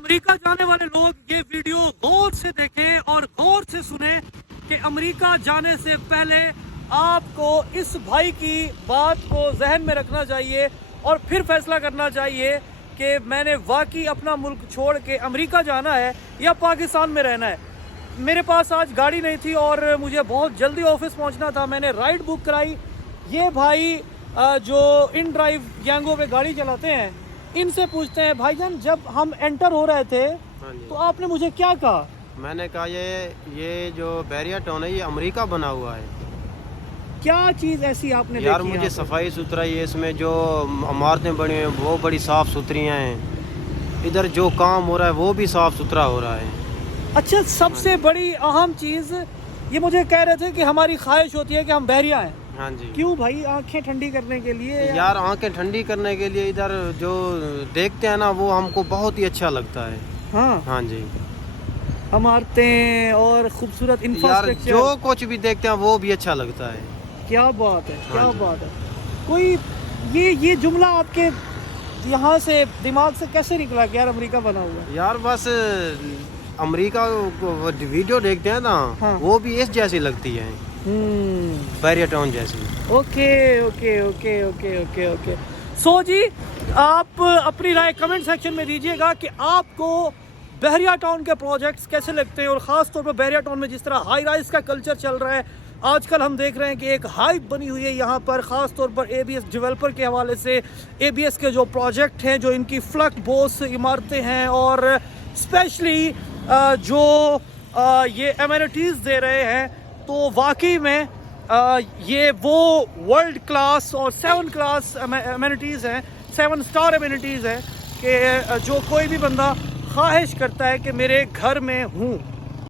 America जाने वाले लोग ये वीडियो गौर से देखें और गौर से सुने कि अमेरिका जाने से पहले आपको इस भाई की बात को जहन में रखना चाहिए और फिर फैसला करना चाहिए कि मैंने वाकई अपना मुल्क छोड़ के अमेरिका जाना है या पाकिस्तान में रहना है। मेरे पास आज गाड़ी नहीं थी और मुझे बहुत जल्दी ऑफिस पहुंचना था। मैंने राइड बुक कराई। ये भाई जो इन ड्राइव यांगो पे गाड़ी चलाते हैं, इनसे पूछते हैं भाईजान, जब हम एंटर हो रहे थे तो आपने मुझे क्या कहा? मैंने कहा ये जो बैरिया टाउन है ये अमेरिका बना हुआ है। क्या चीज़ ऐसी आपने यार देखी? मुझे सफाई सुथराई है, इसमें जो इमारतें बनी हुई हैं वो बड़ी साफ़ सुथरी हैं। इधर जो काम हो रहा है वो भी साफ़ सुथरा हो रहा है। अच्छा, सबसे बड़ी अहम चीज़ ये मुझे कह रहे थे कि हमारी ख्वाहिश होती है कि हम बहरिया हैं। हाँ जी। क्यों भाई? आंखें ठंडी करने के लिए? यार आंखें ठंडी करने के लिए इधर जो देखते हैं ना वो हमको बहुत ही अच्छा लगता है। हाँ हाँ जी। इमारतें और खूबसूरत यार इंफ्रास्ट्रक्चर, जो कुछ भी देखते हैं वो भी अच्छा लगता है। क्या बात है, क्या हाँ जी। बात है। कोई ये जुमला आपके यहाँ से दिमाग से कैसे निकला कि यार अमेरिका बना हुआ है? यार बस अमेरिका वीडियो देखते हैं ना, हाँ। वो भी इस जैसी लगती है, बैरिया टाउन जैसी। Okay okay okay okay okay okay. So जी, आप अपनी राय कमेंट सेक्शन में दीजिएगा कि आपको बहरिया टाउन के प्रोजेक्ट्स कैसे लगते हैं, और ख़ास तौर पर बहरिया टाउन में जिस तरह हाई राइज का कल्चर चल रहा है आजकल। हम देख रहे हैं कि एक हाइप बनी हुई है यहाँ पर, ख़ास तौर पर एबीएस डेवलपर के हवाले से। एबीएस के जो प्रोजेक्ट हैं, जो इनकी फ्लक बोस इमारतें हैं, और स्पेशली जो ये एमिनिटीज़ दे रहे हैं, तो वाकई में ये वो वर्ल्ड क्लास और 7 क्लास एमिनिटीज़ हैं, 7 स्टार एमिनिटीज़ हैं कि जो कोई भी बंदा ख्वाहिश करता है कि मेरे घर में हूँ।